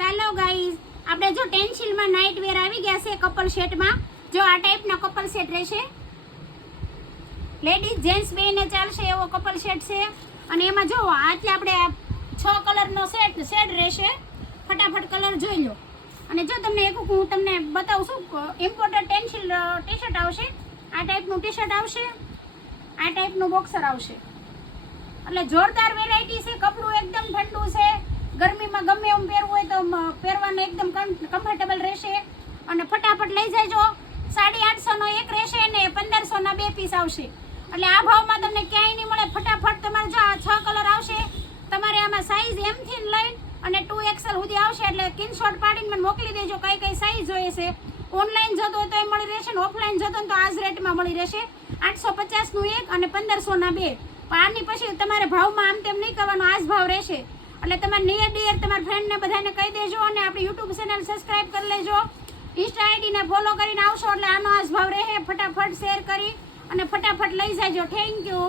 ચાલો ગાઈઝ, આપણે જો ટેન્સિલમાં નાઇટ વેર આવી ગયા છે કપલ સેટમાં. જો આ ટાઈપના કપલ સેટ રહેશે, લેડીઝ જેન્ટ્સ બેને ચાલશે એવો કપલ સેટ છે. અને એમાં જો આટલે આપણે 6 કલરનો શેડ રહેશે. ફટાફટ કલર જોઈ લો. અને જો તમને એક હું તમને બતાવું છું, ઇમ્પોર્ટેડ ટેન્સિલ ટી શર્ટ આવશે. આ ટાઈપનું ટી શર્ટ આવશે, આ ટાઈપનું બોક્સર આવશે. એટલે જોરદાર વેરાયટી છે. કપડું એકદમ ઠંડુ છે, ગરમીમાં ગમે એમ પહેરવું હોય તો પહેરવાનું એકદમ કમ્ફર્ટેબલ રહેશે. અને ફટાફટ લઈ જજો. 850નો એક રહેશે ને 1500ના 2 પીસ આવશે. એટલે આ ભાવમાં તમને ક્યાંય નહીં મળે. ફટાફટ તમારે જો આ 6 કલર આવશે. તમારે આમાં સાઈઝ M થી લઈને અને 2XL સુધી આવશે. એટલે સ્ક્રીનશોટ પાડીને મને મોકલી દેજો કઈ કઈ સાઈઝ જોઈએ છે. ઓનલાઈન જતો હોય તો એ મળી રહેશે ને ઓફલાઈન જતો હોય તો આ જ રેટમાં મળી રહેશે. 850નું એક અને 1500ના 2. પણ આની પછી તમારે ભાવમાં આમ તેમ નહીં કરવાનો, આ જ ભાવ રહેશે. એટલે તમારે નિયર ડિયર તમારા ફ્રેન્ડને બધાને કહી દેજો. અને આપણી યુટ્યુબ ચેનલ સબસ્ક્રાઈબ કરી લેજો. ઇન્સ્ટા આઈડીને ફોલો કરીને આવશો એટલે આનો આ જ ભાવ રહે. ફટાફટ શેર કરી અને ફટાફટ લઈ જાજો. Thank you.